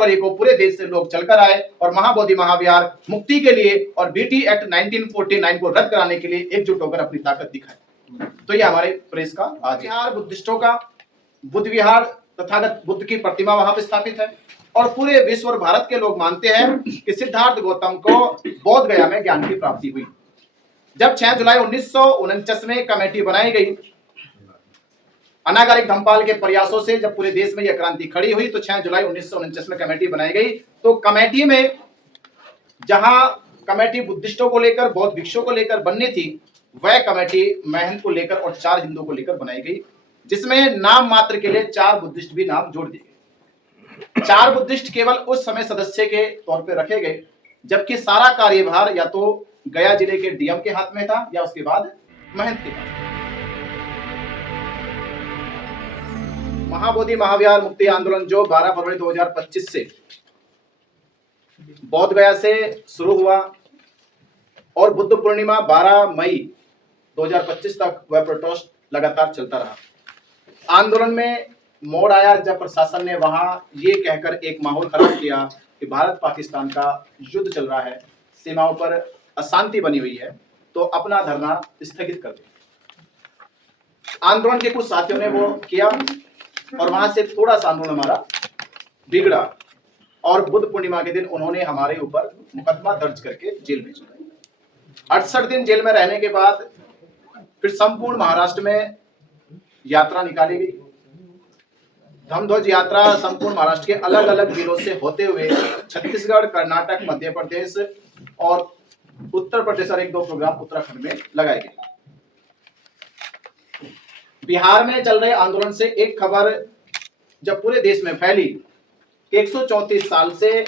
फरवरी को पूरे देश से लोग चलकर आए और महाबोधि महाविहार मुक्ति के लिए और बीटी एक्ट 1949 को रद्द कराने के लिए एकजुट होकर अपनी ताकत दिखाई। तो ये हमारे प्रेस का आज विहार बुद्धिस्टों का बुद्ध विहार तथागत बुद्ध की प्रतिमा वहां पर स्थापित है और पूरे विश्व और भारत के लोग मानते हैं कि सिद्धार्थ गौतम को बोध गया में ज्ञान की प्राप्ति हुई। जब 6 जुलाई 1949 में कमेटी बनाई गई, अनागारिक धम्मपाल के प्रयासों से जब पूरे देश में यह क्रांति खड़ी हुई तो 6 जुलाई 1949 में कमेटी बनाई गई। तो कमेटी में जहां कमेटी बुद्धिस्टों को लेकर, बौद्ध भिक्षुओं को लेकर बननी थी, वह कमेटी महंत को लेकर और 4 हिंदुओं को लेकर बनाई गई, जिसमें नाम मात्र के लिए 4 बुद्धिस्ट भी नाम जोड़ दिए गए। 4 बुद्धिस्ट केवल उस समय सदस्य के तौर पर रखे गए, जबकि सारा कार्यभार या तो गया जिले के डीएम के हाथ में था या उसके बाद महंत के पास। महाबोधि महाविहार मुक्ति आंदोलन जो 12 फरवरी 2025 से बोध गया से शुरू हुआ और बुद्ध पूर्णिमा 12 मई 2025 तक वह प्रोटेस्ट लगातार चलता रहा। आंदोलन में मोड़ आया जब प्रशासन ने वहां ये कहकर एक माहौल खराब किया कि भारत पाकिस्तान का युद्ध चल रहा है, सीमाओं पर अशांति बनी हुई है, तो अपना धरना स्थगित कर दिया। आंदोलन के कुछ साथियों ने वो किया और वहां से थोड़ा सा आंदोलन हमारा बिगड़ा और बुद्ध पूर्णिमा के दिन उन्होंने हमारे ऊपर मुकदमा दर्ज करके जेल भेजा। 68 दिन जेल में रहने के बाद फिर संपूर्ण महाराष्ट्र में यात्रा निकाली गई। धम्मध्वज यात्रा संपूर्ण महाराष्ट्र के अलग अलग जिलों से होते हुए छत्तीसगढ़, कर्नाटक, मध्य प्रदेश और उत्तर प्रदेश और 1-2 प्रोग्राम उत्तराखंड में लगाए गए। बिहार में चल रहे आंदोलन से एक खबर जब पूरे देश में फैली, 134 साल से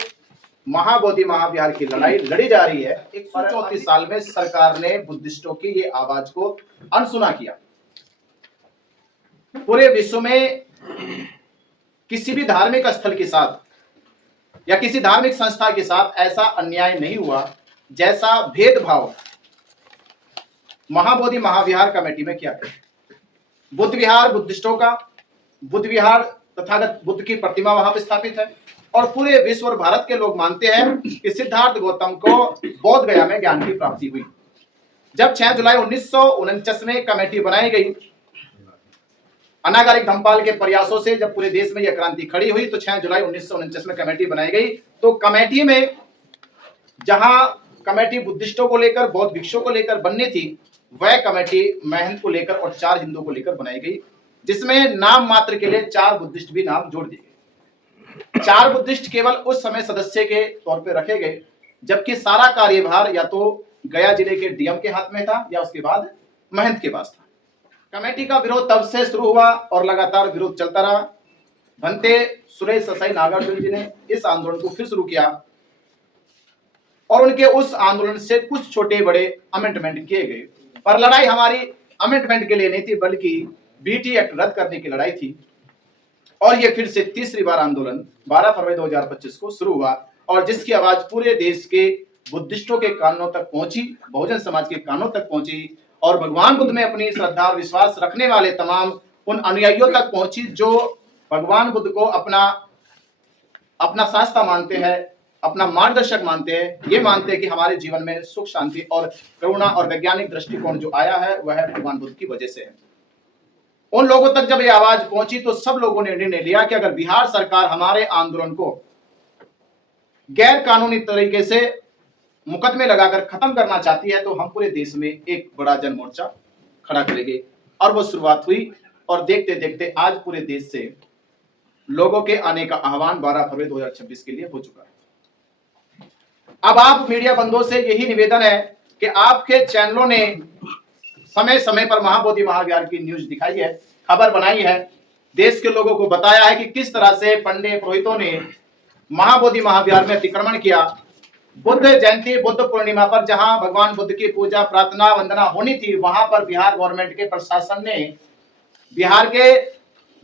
महाबोधि महाविहार की लड़ाई लड़ी जा रही है। 134 साल में सरकार ने बुद्धिस्टों की ये आवाज को अनसुना किया। पूरे विश्व में किसी भी धार्मिक स्थल के साथ या किसी धार्मिक संस्था के साथ ऐसा अन्याय नहीं हुआ जैसा भेदभाव महाबोधि महाविहार कमेटी में किया गया। बुद्ध विहार बुद्धिस्टों का बुद्ध विहार तथागत बुद्ध की प्रतिमा वहां पर स्थापित है और पूरे विश्व और भारत के लोग मानते हैं कि सिद्धार्थ गौतम को बोध गया में ज्ञान की प्राप्ति हुई। जब 6 जुलाई 1949 में कमेटी बनाई गई, अनागारिक धम्मपाल के प्रयासों से जब पूरे देश में यह क्रांति खड़ी हुई तो 6 जुलाई 1949 में कमेटी बनाई गई। तो कमेटी में जहां कमेटी बुद्धिस्टों को लेकर, बौद्ध भिक्षुओं को लेकर बननी थी, वह कमेटी महंत को लेकर और 4 हिंदुओं को लेकर बनाई गई, जिसमें नाम मात्र के लिए 4 बुद्धिस्ट भी नाम जोड़ दिए गए। 4 बुद्धिस्ट केवल उस समय सदस्य के तौर पर रखे गए, जबकि सारा कार्यभार या तो गया जिले के डीएम के हाथ में था या उसके बाद महंत के पास था। कमेटी का विरोध तब से शुरू हुआ और लगातार विरोध चलता रहा। भंते सुरेश ससाई नागार्जुन जी ने इस आंदोलन को फिर शुरू किया और उनके उस आंदोलन से कुछ छोटे बड़े अमेंडमेंट किए गए, पर लड़ाई हमारी अमेंडमेंट के लिए नहीं थी, बल्कि बीटी एक्ट रद्द करने की लड़ाई थी। और ये फिर से तीसरी बार आंदोलन 12 फरवरी 2025 को शुरू हुआ और जिसकी आवाज पूरे देश के बुद्धिस्टों के कानों तक पहुंची, बहुजन समाज के कानों तक पहुंची और भगवान बुद्ध में अपनी श्रद्धा और विश्वास रखने वाले तमाम उन अनुयायियों तक पहुंची जो भगवान बुद्ध को अपना शास्त्र मानते हैं, अपना मार्गदर्शक मानते हैं। ये मानते हैं कि हमारे जीवन में सुख, शांति और करुणा और वैज्ञानिक दृष्टिकोण जो आया है वह भगवान बुद्ध की वजह से है। उन लोगों तक जब ये आवाज पहुंची तो सब लोगों ने निर्णय लिया कि अगर बिहार सरकार हमारे आंदोलन को गैर कानूनी तरीके से मुकदमे लगाकर खत्म करना चाहती है तो हम पूरे देश में एक बड़ा जन मोर्चा खड़ा करेंगे। और वो शुरुआत हुई और देखते देखते आज पूरे देश से लोगों के आने का आह्वान 12 फरवरी 2026 के लिए हो चुका है। अब आप मीडिया बंधुओं से यही निवेदन है कि आपके चैनलों ने समय समय पर महाबोधि महाविहार की न्यूज दिखाई है, खबर बनाई है, देश के लोगों को बताया है कि किस तरह से पंडित पुरोहितों ने महाबोधि महाविहार में अतिक्रमण किया। बुद्ध जयंती, बुद्ध पूर्णिमा पर जहां भगवान बुद्ध की पूजा, प्रार्थना, वंदना होनी थी, वहां पर बिहार गवर्नमेंट के प्रशासन ने बिहार के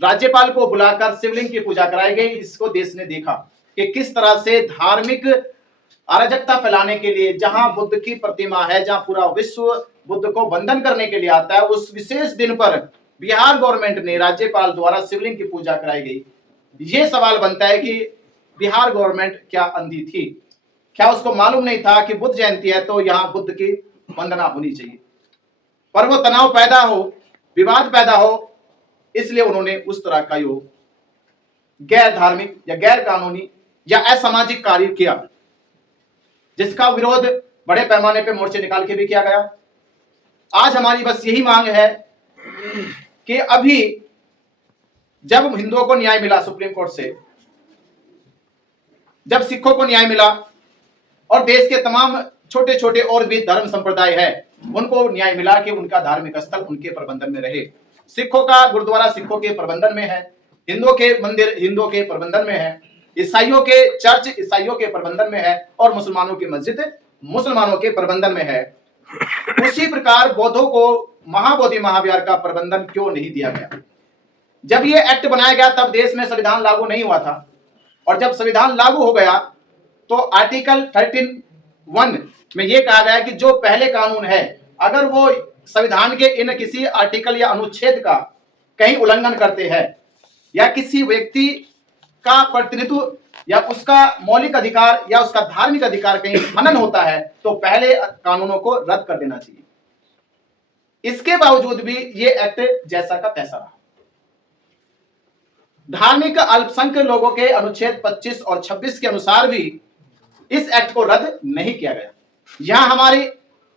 राज्यपाल को बुलाकर शिवलिंग की पूजा कराई गई। इसको देश ने देखा कि किस तरह से धार्मिक अराजकता फैलाने के लिए, जहां बुद्ध की प्रतिमा है, जहां पूरा विश्व बुद्ध को वंदन करने के लिए आता है, उस विशेष दिन पर बिहार गवर्नमेंट ने राज्यपाल द्वारा शिवलिंग की पूजा कराई गई। ये सवाल बनता है कि बिहार गवर्नमेंट क्या अंधी थी? क्या उसको मालूम नहीं था कि बुद्ध जयंती है तो यहाँ बुद्ध की वंदना होनी चाहिए? पर वो तनाव पैदा हो, विवाद पैदा हो, इसलिए उन्होंने उस तरह का यो गैर धार्मिक या गैर कानूनी या असामाजिक कार्य किया, जिसका विरोध बड़े पैमाने पे मोर्चे निकाल के भी किया गया। आज हमारी बस यही मांग है कि अभी जब हिंदुओं को न्याय मिला सुप्रीम कोर्ट से, जब सिखों को न्याय मिला और देश के तमाम छोटे छोटे और भी धर्म संप्रदाय है उनको न्याय मिला कि उनका धार्मिक स्थल उनके प्रबंधन में रहे। सिखों का गुरुद्वारा सिखों के प्रबंधन में है, हिंदुओं के मंदिर हिंदुओं के प्रबंधन में है, ईसाइयों के चर्च ईसाइयों के प्रबंधन में है और मुसलमानों की मस्जिद मुसलमानों के प्रबंधन में है। उसी प्रकार बौद्धों को महाबोधि महाविहार का प्रबंधन क्यों नहीं दिया गया? जब ये एक्ट बनाया गया तब देश में संविधान लागू नहीं हुआ था, और जब संविधान लागू हो गया तो आर्टिकल 13(1) में ये कहा गया कि जो पहले कानून है अगर वो संविधान के इन किसी आर्टिकल या अनुच्छेद का कहीं उल्लंघन करते हैं या किसी व्यक्ति का प्रतिनिधित्व या उसका मौलिक अधिकार या उसका धार्मिक अधिकार कहीं हनन होता है तो पहले कानूनों को रद्द कर देना चाहिए। इसके बावजूद भी ये एक्ट जैसा का तैसा रहा। धार्मिक अल्पसंख्यक लोगों के अनुच्छेद 25 और 26 के अनुसार भी इस एक्ट को रद्द नहीं किया गया। यहां हमारी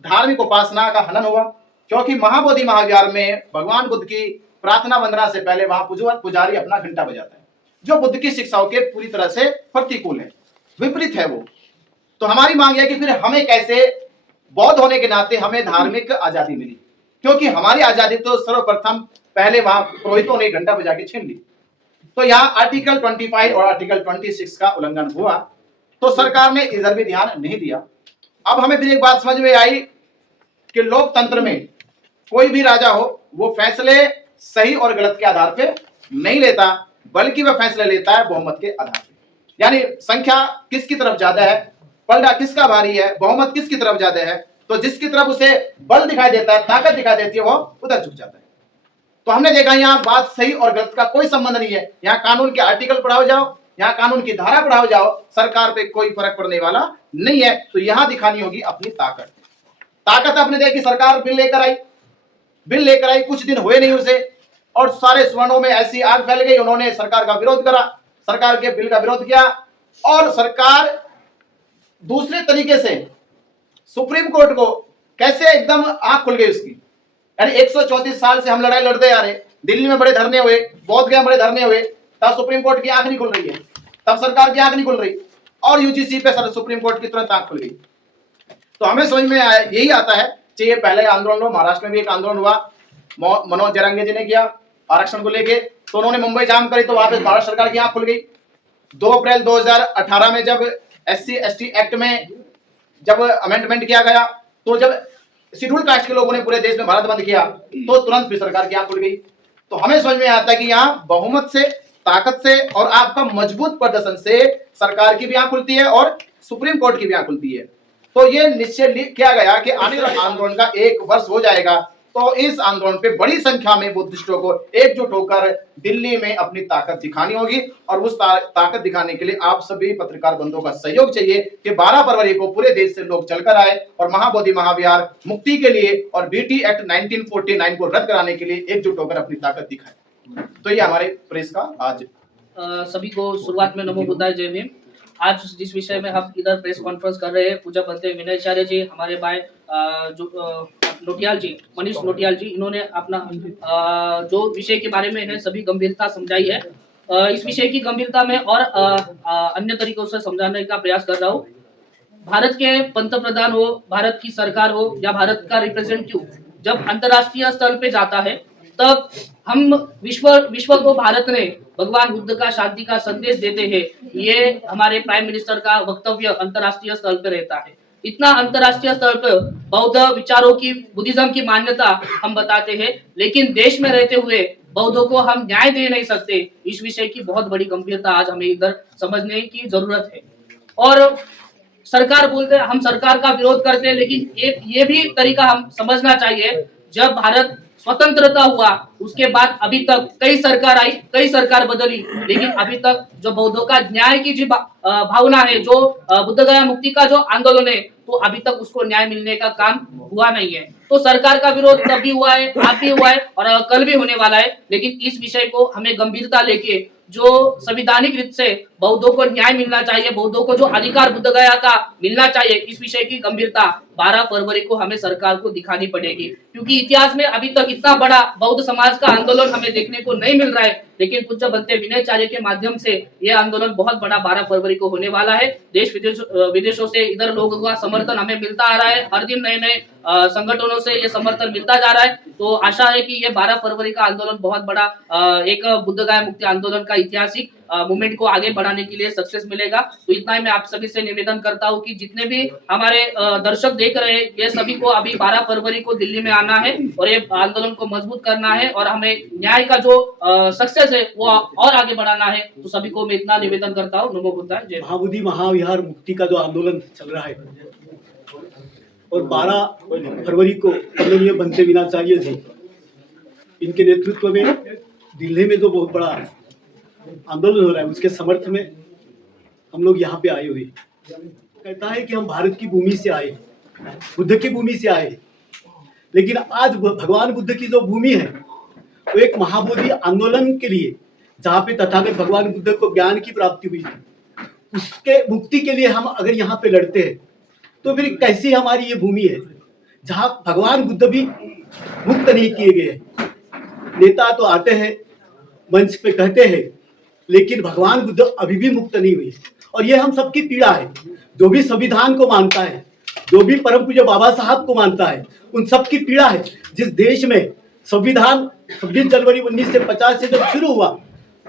धार्मिक उपासना का हनन हुआ, क्योंकि महाबोधि महाविहार में भगवान बुद्ध की प्रार्थना वंदना से पहले वहां पुजारी अपना घंटा बजाता है, जो बुद्ध की शिक्षाओं के पूरी तरह से प्रतिकूल है, विपरीत है वो। तो हमारी मांग है कि फिर हमें कैसे, बौद्ध होने के नाते हमें धार्मिक आजादी मिली, क्योंकि हमारी आजादी तो सर्वप्रथम पहले वहां पुरोहितों ने घंटा बजा के छीन ली। तो यहाँ आर्टिकल 25 और आर्टिकल 26 का उल्लंघन हुआ, तो सरकार ने इधर भी ध्यान नहीं दिया। अब हमें फिर एक बात समझ में आई कि लोकतंत्र में कोई भी राजा हो वो फैसले सही और गलत के आधार पे नहीं लेता, बल्कि वह फैसले लेता है बहुमत के आधार पे। यानी संख्या किसकी तरफ ज्यादा है, पलड़ा किसका भारी है, बहुमत किसकी तरफ ज्यादा है, तो जिसकी तरफ उसे बल दिखाई देता है, ताकत दिखाई देती है, वो उधर झुक जाता है। तो हमने देखा यहाँ बात सही और गलत का कोई संबंध नहीं है। यहाँ कानून के आर्टिकल पढ़ाओ जाओ, यहाँ कानून की धारा पढ़ाओ जाओ, सरकार पे कोई फर्क पड़ने वाला नहीं है। तो यहाँ दिखानी होगी अपनी ताकत। ताकत आपने देखी, सरकार बिल लेकर आई, कुछ दिन हुए नहीं उसे, और सारे स्वर्णों में ऐसी आग फैल गई, उन्होंने सरकार का विरोध करा, सरकार के बिल का विरोध किया, और सरकार दूसरे तरीके से सुप्रीम कोर्ट को कैसे एकदम आंख खुल गई उसकी। यानी 134 साल से हम लड़ाई लड़ते आ रहे, दिल्ली में बड़े धरने हुए, बोध गया बड़े धरने हुए, तब सुप्रीम कोर्ट की आंख नहीं खुल रही है, तब सरकार की आंख नहीं खुल रही, और यूजीसी पे सुप्रीम कोर्ट की तुरंत आंख खुल गई। तो हमें समझ में यही आता है कि ये पहले आंदोलन हुआ, महाराष्ट्र में भी एक आंदोलन हुआ, मनोज जरंगे जी ने किया आरक्षण को लेके, तो उन्होंने मुंबई जाम करी, तो वहां पे भारत सरकार की आंख खुल गई। 2 अप्रैल 2018 में जब SC/ST एक्ट में जब अमेंडमेंट किया गया, तो जब शेड्यूल कास्ट के लोगों ने पूरे देश में भारत बंद किया, तो तुरंत भी सरकार की आंख खुल गई। तो हमें समझ में आता है कि यहाँ बहुमत से, ताकत से और आपका मजबूत प्रदर्शन से सरकार की भी आंख खुलती है और सुप्रीम कोर्ट की भी आंख खुलती है। तो ये निश्चय किया गया कि आने वाले आंदोलन का 1 वर्ष हो जाएगा, तो इस आंदोलन पे बड़ी संख्या में बुद्धिस्टों को एकजुट होकर दिल्ली में अपनी ताकत दिखानी होगी, और उस ताकत दिखाने के लिए आप सभी पत्रकार बंधुओं का सहयोग चाहिए कि 12 फरवरी को पूरे देश से लोग चलकर आए और महाबोधि महाविहार मुक्ति के लिए और BT एक्ट 1949 को रद्द कराने के लिए एकजुट होकर अपनी ताकत दिखाए। तो ये हमारे प्रेस का आज सभी को शुरुआत में नमो बुद्धाय, जय भीम। आज जिस विषय में हम इधर प्रेस कॉन्फ्रेंस कर रहे हैं, पूजा पंत विनय आचार्य जी, हमारे भाई जो नोटियाल जी, मनीष नोटियाल जी, इन्होंने अपना जो विषय के बारे में है सभी गंभीरता समझाई है। इस विषय की गंभीरता में और अन्य तरीकों से समझाने का प्रयास कर रहा हूँ। भारत के पंतप्रधान हो, भारत की सरकार हो या भारत का रिप्रेजेंटेटिव जब अंतर्राष्ट्रीय स्तर पे जाता है, तब हम विश्व को भारत ने भगवान बुद्ध का शांति का संदेश देते हैं। ये हमारे प्राइम मिनिस्टर का वक्तव्य अंतर्राष्ट्रीय स्तर पर रहता है। इतना अंतर्राष्ट्रीय स्तर पर बौद्ध विचारों की, बुद्धिज्म की मान्यता हम बताते हैं, लेकिन देश में रहते हुए बौद्धों को हम न्याय दे नहीं सकते। इस विषय की बहुत बड़ी गंभीरता आज हमें इधर समझने की जरूरत है। और सरकार बोलते हैं, हम सरकार का विरोध करते हैं, लेकिन एक ये भी तरीका हम समझना चाहिए, जब भारत स्वतंत्रता हुआ उसके बाद अभी तक कई सरकार आई, कई सरकार बदली, लेकिन अभी तक जो बौद्धों का न्याय की जो भावना है, जो बुद्ध गया मुक्ति का जो आंदोलन है, तो अभी तक उसको न्याय मिलने का काम हुआ नहीं है। तो सरकार का विरोध तब भी हुआ है, आज भी हुआ है और कल भी होने वाला है। लेकिन इस विषय को हमें गंभीरता लेके जो संविधानिक रूप से बौद्धों को न्याय मिलना चाहिए, बौद्धों को जो अधिकार बुद्ध गया का मिलना चाहिए, इस विषय की गंभीरता 12 फरवरी को हमें सरकार को दिखानी पड़ेगी। क्योंकि इतिहास में अभी तक इतना बड़ा बौद्ध समाज का आंदोलन हमें देखने को नहीं मिल रहा है, लेकिन पूज्य बनते विनयचार्य के माध्यम से यह आंदोलन बहुत बड़ा 12 फरवरी को होने वाला है। देश विदेशों से इधर लोगों का समर्थन हमें मिलता आ रहा है, हर दिन नए नए संगठनों से ये समर्थन मिलता जा रहा है। तो आशा है कि ये 12 फरवरी का आंदोलन बहुत बड़ा एक बुद्ध गया मुक्ति आंदोलन का ऐतिहासिक मूवमेंट को आगे बढ़ाने के लिए सक्सेस मिलेगा। तो इतना ही मैं आप सभी से निवेदन करता हूँ कि जितने भी हमारे दर्शक देख रहे हैं, ये सभी को अभी 12 फरवरी को दिल्ली में आना है और ये आंदोलन को मजबूत करना है और हमें न्याय का जो सक्सेस है वो और आगे बढ़ाना है। तो सभी को मैं इतना निवेदन करता हूँ। नमो बुद्धाय। जय। महाबोधि महाविहार मुक्ति का जो आंदोलन चल रहा है और 12 फरवरी को आदरणीय बनते विनयचार्य जी इनके नेतृत्व में दिल्ली में जो बहुत बड़ा आंदोलन हो रहा है, उसके समर्थन में हम लोग यहाँ पे आए हुए। कहता है कि हम भारत की भूमि से आए, बुद्ध की भूमि से आए, लेकिन आज भगवान बुद्ध की जो भूमि है वो एक महाबोधि आंदोलन के लिए, जहाँ पे तथागत भगवान बुद्ध को ज्ञान की प्राप्ति हुई थी, उसके मुक्ति के लिए हम अगर यहाँ पे लड़ते हैं तो फिर कैसी हमारी ये भूमि है जहाँ भगवान बुद्ध भी मुक्त नहीं किए गए। नेता तो आते हैं मंच पे कहते हैं, लेकिन भगवान बुद्ध अभी भी मुक्त नहीं हुए। और ये हम सबकी पीड़ा है। जो भी संविधान को मानता है, जो भी परम पूज्य बाबा साहब को मानता है, उन सबकी पीड़ा है। जिस देश में संविधान 26 जनवरी 1950 से जब शुरू हुआ,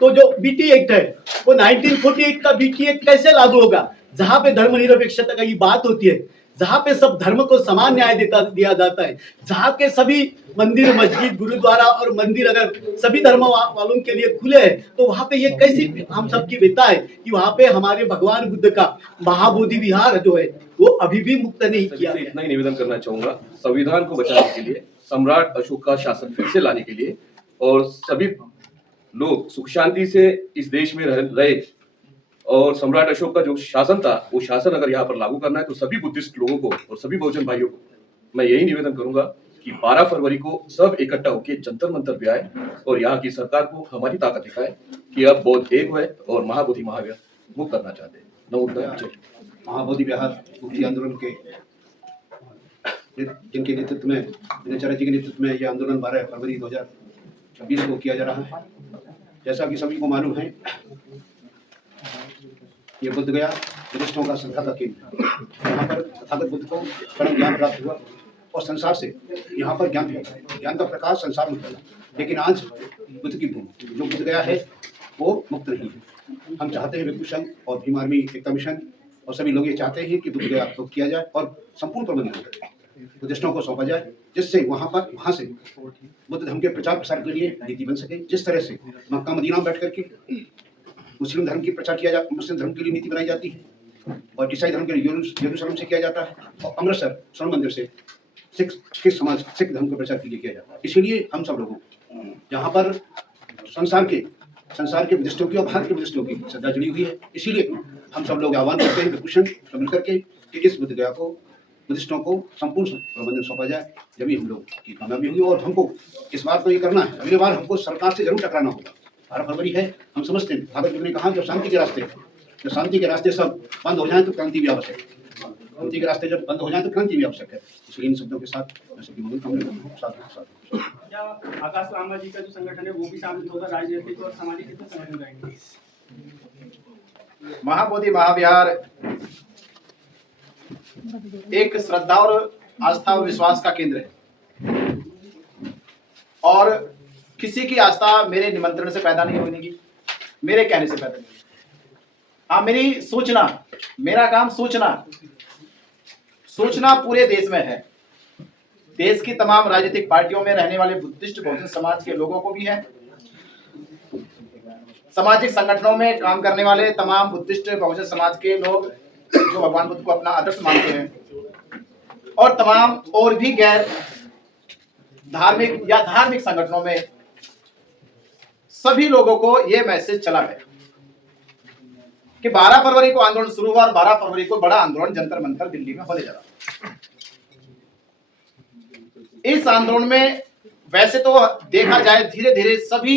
तो जो बीटी एक्ट है वो 1948 का बीटी एक्ट कैसे लागू होगा, जहाँ पे धर्मनिरपेक्षता की बात होती है, जहाँ पे सब धर्म को समान न्याय दिया जाता है, जहाँ के सभी मंदिर, मस्जिद, गुरुद्वारा और मंदिर अगर सभी धर्म वालों के लिए खुले हैं, तो वहाँ पे ये कैसी हम सबकी व्यथा है कि वहाँ पे हमारे भगवान बुद्ध का महाबोधि विहार जो है वो अभी भी मुक्त नहीं किया। इतना ही निवेदन करना चाहूंगा, संविधान को बचाने के लिए, सम्राट अशोक का शासन फिर से लाने के लिए और सभी लोग सुख शांति से इस देश में रहे और सम्राट अशोक का जो शासन था वो शासन अगर यहाँ पर लागू करना है तो सभी बुद्धिस्ट लोगों को और सभी बहुजन भाइयों को मैं यही निवेदन करूंगा कि 12 फरवरी को सब इकट्ठा होकर जंतर मंतर पे आए और यहाँ की सरकार को हमारी ताकत दिखाए कि अब बौद्ध एक है और महाबोधि महाविहार मुक्त करना चाहते हैं। नमो बुद्धाय। महाबोधि विहार मुक्ति आंदोलन के जिनके नेतृत्व में विनयचार्य जी के नेतृत्व में यह आंदोलन 12 फरवरी 2026 को किया जा रहा है। जैसा कि सभी को मालूम है, ये बुद्ध गया बुद्धिस्टों का श्रद्धा का केंद्र है। यहाँ पर तथागत बुद्ध को परम ज्ञान प्राप्त हुआ और संसार से यहाँ पर ज्ञान फैला, ज्ञान का प्रकाश संसार में फैला। लेकिन आज बुद्ध की भूमि जो बुद्ध गया है वो मुक्त नहीं है। हम चाहते हैं भिक्षु संघ और भीम आर्मी एकता मिशन और सभी लोग ये चाहते हैं कि बुद्ध गया मुक्त किया जाए और संपूर्ण प्रबंधन बुद्धिस्टों को सौंपा जाए, जिससे वहाँ से बुद्ध धर्म के प्रचार प्रसार के लिए नीति बन सके। जिस तरह से मक्का मदीना में बैठ करके मुस्लिम धर्म की प्रचार किया जाता, मुस्लिम धर्म के लिए नीति बनाई जाती है और ईसाई धर्म के लिए यरूशलेम से किया जाता है और अमृतसर स्वर्ण मंदिर से सिख समाज सिख धर्म का प्रचार के लिए किया जाता है। इसीलिए हम सब लोगों यहाँ पर संसार के बुद्धिस्टों की और भारत के बुद्धिस्टों की श्रद्धा जुड़ी हुई है। इसीलिए हम सब लोग आह्वान करते हैं विभूषण मिल करके कि इस बुद्ध गया को बुद्धिस्टों को संपूर्ण प्रबंधन सौंपा जाए, जब ही हम लोग की कामयाबी होगी। और हमको इस बार तो ये करना है, अगली बार हमको सरकार से जरूर टकराना होगा। 12 फरवरी है, हम समझते हैं, भागवत ने कहा जब शांति के रास्ते सब बंद हो जाए तो क्रांति भी आवश्यक है। शांति के रास्ते जब बंद हो जाए तो क्रांति भी आवश्यक है। इसलिए इन शब्दों के साथ मैं सभी मंगल कामना करता हूँ। साथ क्या आकाश लामा जी का जो संगठन है वो भी शामिल होगा? राजनीतिक और सामाजिक कितने संगठन रहेंगे? महाबोधि महाविहार एक श्रद्धा और आस्था और विश्वास का केंद्र है और किसी की आस्था मेरे निमंत्रण से पैदा नहीं होने की, मेरे कहने से पैदा नहीं। हाँ, मेरी सूचना, मेरा काम सूचना पूरे देश में है। देश की तमाम राजनीतिक पार्टियों में रहने वाले बुद्धिस्ट बहुजन समाज के लोगों को भी है, सामाजिक संगठनों में काम करने वाले तमाम बुद्धिस्ट बहुजन समाज के लोग जो भगवान बुद्ध को अपना आदर्श मानते हैं और तमाम और भी गैर धार्मिक संगठनों में सभी लोगों को यह मैसेज चला गया कि 12 फरवरी को आंदोलन शुरू हुआ और 12 फरवरी को बड़ा आंदोलन जंतर मंतर दिल्ली में होने जा रहा। इस आंदोलन में वैसे तो देखा जाए धीरे धीरे सभी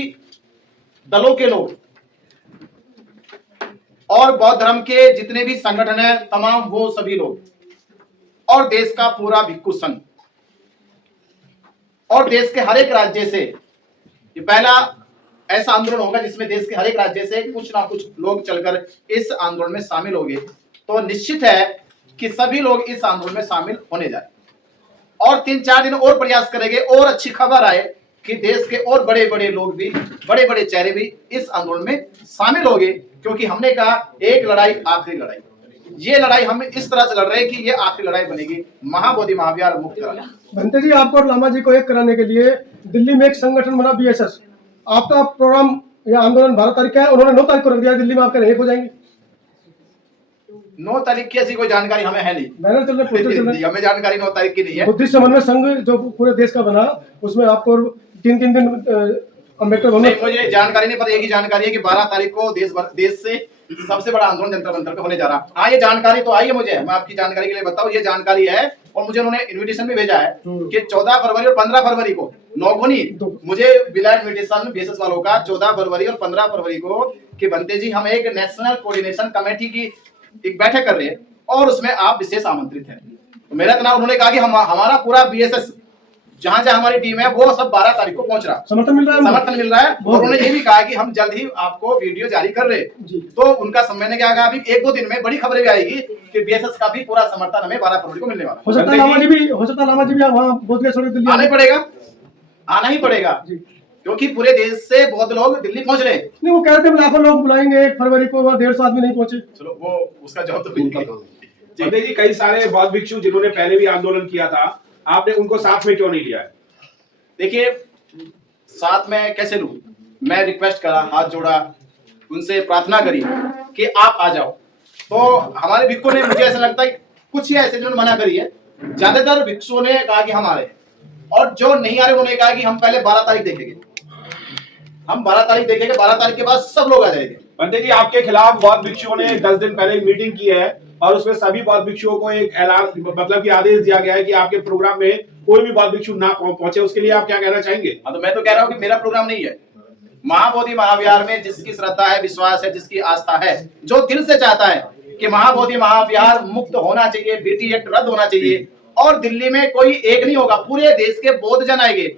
दलों के लोग और बौद्ध धर्म के जितने भी संगठन हैं तमाम वो सभी लोग और देश का पूरा भिक्खु संघ और देश के हर एक राज्य से ये पहला ऐसा आंदोलन होगा जिसमें देश के हर एक राज्य से कुछ ना कुछ लोग चलकर इस आंदोलन में शामिल होंगे। तो निश्चित है कि सभी लोग इस आंदोलन में शामिल होने जाए और 3-4 दिन और प्रयास करेंगे और अच्छी खबर आए कि देश के और बड़े बड़े लोग भी बड़े बड़े चेहरे भी इस आंदोलन में शामिल होंगे, क्योंकि हमने कहा एक लड़ाई आखिरी लड़ाई, ये लड़ाई हम इस तरह से लड़ रहे हैं कि ये आखिरी लड़ाई बनेगी महाबोधि महाविहार मुक्त लड़ाई। भंते जी, आपको और लामा जी को एक कराने के लिए दिल्ली में एक संगठन बना बीएसएस, आपका प्रोग्राम या आंदोलन 12 तारीख का है, उन्होंने 9 तारीख को रख दिया, दिल्ली में आपके एक हो जाएंगे। 9 तारीख की ऐसी कोई जानकारी हमें है नहीं, बैनर चल रहे, हमें जानकारी 9 तारीख की नहीं है। बुद्धिस्ट समन्वय संघ जो पूरे देश का बना उसमें आपको 3-3 दिन अम्बेडकर भवन, मुझे जानकारी नहीं, पर एक ही जानकारी है कि 12 तारीख को देश से सबसे बड़ा आंदोलन जंतर मंतर पे होने जा रहा। हाँ, ये जानकारी तो आई है मुझे, मैं आपकी जानकारी के लिए बताऊं, ये जानकारी है और मुझे उन्होंने इनविटेशन भी भेजा है कि 14 फरवरी और 15 फरवरी को नौगुनी मुझे मिला इनविटेशन बीएसएस वालों का 14 फरवरी और 15 फरवरी को कि बनते जी हम एक नेशनल कोऑर्डिनेशन कमेटी की एक बैठक कर रहे हैं और उसमें आप विशेष आमंत्रित हैं। तो मेरा नाम उन्होंने कहा कि हमारा पूरा बीएसएस जहां जहां हमारी टीम है वो सब 12 तारीख को पहुंच रहा, समर्थन मिल रहा है और उन्होंने ये भी कहा कि हम जल्द ही आपको वीडियो जारी कर रहे हैं। तो उनका मैंने क्या कहा, अभी 1-2 दिन में बड़ी खबरें भी आएगी कि बीएसएस का भी पूरा समर्थन हमें 12 फरवरी को मिलने वाला। हो सकता है लामा जी भी वहाँ बोध गया छोड़ दिल्ली आना ही पड़ेगा क्योंकि पूरे देश से बहुत लोग दिल्ली पहुंच रहे हैं। नहीं, वो कह रहे थे लाखों लोग बुलाएंगे 1 फरवरी को, 150 आदमी नहीं पहुंचे। चलो वो उसका जवाब तो उनका काम जी। कई सारे बौद्ध भिक्षु जिन्होंने पहले भी आंदोलन किया था, आपने उनको साथ में क्यों नहीं लिया है? देखिए, साथ में कैसे लूं? मैं रिक्वेस्ट करा, हाथ जोड़ा, उनसे प्रार्थना करी कि आप आ जाओ। तो हमारे भिक्षुओं ने, मुझे ऐसा लगता है कुछ ही ऐसे जिन्होंने मना करी है, ज्यादातर भिक्षुओं ने कहा कि हम आ रहे हैं और जो नहीं आ रहे उन्होंने कहा कि हम पहले 12 तारीख देखेंगे, हम 12 तारीख देखेंगे, 12 तारीख के बाद सब लोग आ जाएंगे। पंडित जी, आपके खिलाफ बौद्ध भिक्षुओं ने 10 दिन पहले मीटिंग की है और उसमें सभी बौद्ध भिक्षुओं को एक ऐलान मतलब कि आदेश दिया गया है कि आपके प्रोग्राम में कोई भी बौद्ध भिक्षु ना पहुंचे। उसके लिए आप क्या कहना चाहेंगे? तो मैं तो कह रहा हूं कि मेरा प्रोग्राम नहीं है। महाबोधि महाविहार में जिसकी श्रद्धा है, विश्वास है, जिसकी आस्था है, जो दिल से चाहता है कि महाबोधि महाविहार मुक्त होना चाहिए, बीटी एक्ट रद्द होना चाहिए और दिल्ली में कोई एक नहीं होगा, पूरे देश के बौद्ध जन आएंगे।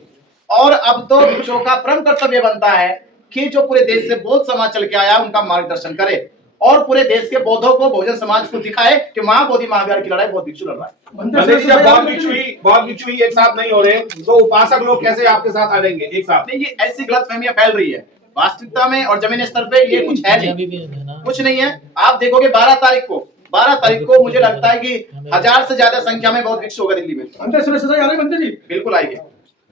और अब तो भिक्षुओं का परम कर्तव्य बनता है कि जो पूरे देश से बौद्ध समाज चल के आया उनका मार्गदर्शन करे और पूरे देश के बौद्धों को, बहुजन समाज को दिखाए कि महाबोधि महाविहार की लड़ाई बौद्ध भिक्षु लड़ रहा है। जब बौद्ध भिक्षु ही एक साथ नहीं हो रहे तो उपासक लोग कैसे आपके साथ आ जाएंगे एक साथ? नहीं, ये ऐसी गलतफहमियां फैल रही है। वास्तविकता में और जमीनी स्तर पे ये कुछ है नहीं, कुछ नहीं है। आप देखोगे 12 तारीख को मुझे लगता है कि 1000 से ज्यादा संख्या में बौद्ध भिक्षु होगा दिल्ली में। बनते जी बिल्कुल आएंगे।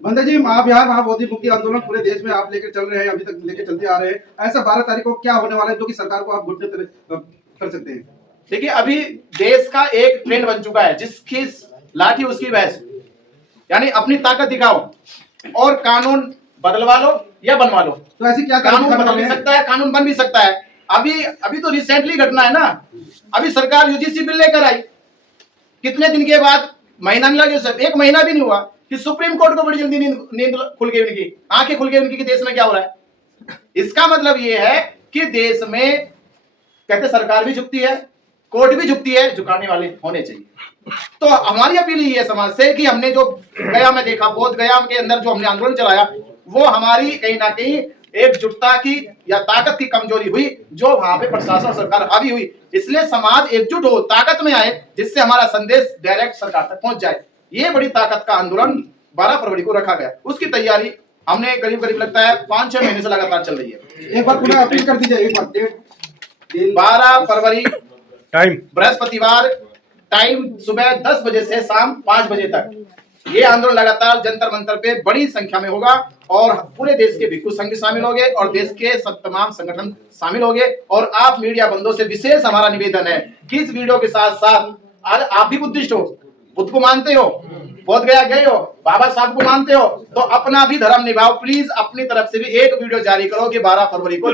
बंदे जी, महाविहार महाबोधि मुक्ति आंदोलन पूरे देश में आप लेकर चल रहे हैं, अभी तक लेकर चलते आ रहे हैं। ऐसा 12 तारीख को क्या होने वाला है जो कि सरकार को आप घुटने कर सकते हैं? देखिए, अभी देश का एक ट्रेंड बन चुका है, जिसकी लाठी उसकी भैंस, यानी अपनी ताकत दिखाओ और कानून बदलवा लो या बनवा लो। तो ऐसी क्या कानून बदल भी सकता है, कानून बन भी सकता है। अभी तो रिसेंटली घटना है ना, अभी सरकार यूजीसी बिल लेकर आई, कितने दिन के बाद, महीना नहीं लगे, 1 महीना भी नहीं हुआ कि सुप्रीम कोर्ट को बड़ी जल्दी नींद खुल गई, उनकी आंखें खुल गई उनकी कि देश में क्या हो रहा है। इसका मतलब ये है कि देश में कहते सरकार भी झुकती है, कोर्ट भी झुकती है, झुकाने वाले होने चाहिए। तो हमारी अपील ये है समाज से कि हमने जो गया में देखा, बोध गया के अंदर जो हमने आंदोलन चलाया, वो हमारी कहीं ना कहीं एकजुटता की या ताकत की कमजोरी हुई, जो वहां पे प्रशासन सरकार हावी हुई। इसलिए समाज एकजुट हो, ताकत में आए, जिससे हमारा संदेश डायरेक्ट सरकार तक पहुंच जाए। ये बड़ी ताकत का आंदोलन 12 फरवरी को रखा गया। उसकी तैयारी हमने करीब लगता है 5-6 महीने से लगातार चल रही है। एक बार पुनः अपील कर दीजिए, एक बार डेट। 12 फरवरी टाइम बृहस्पतिवार, टाइम सुबह 10 बजे से शाम 5 बजे तक। ये आंदोलन लगातार जंतर मंतर पे बड़ी संख्या में होगा और पूरे देश के भिक्षु संघ शामिल होंगे और देश के सब तमाम संगठन शामिल होंगे। और आप मीडिया बंधुओं से विशेष हमारा निवेदन है कि इस वीडियो के साथ साथ आज आप भी बुद्धिस्ट हो, बुद्ध को मानते हो, बोध गया गए हो, बाबा साहब को मानते हो, तो अपना भी धर्म निभाओ प्लीज। अपनी तरफ से भी एक वीडियो जारी करो कि 12 फरवरी को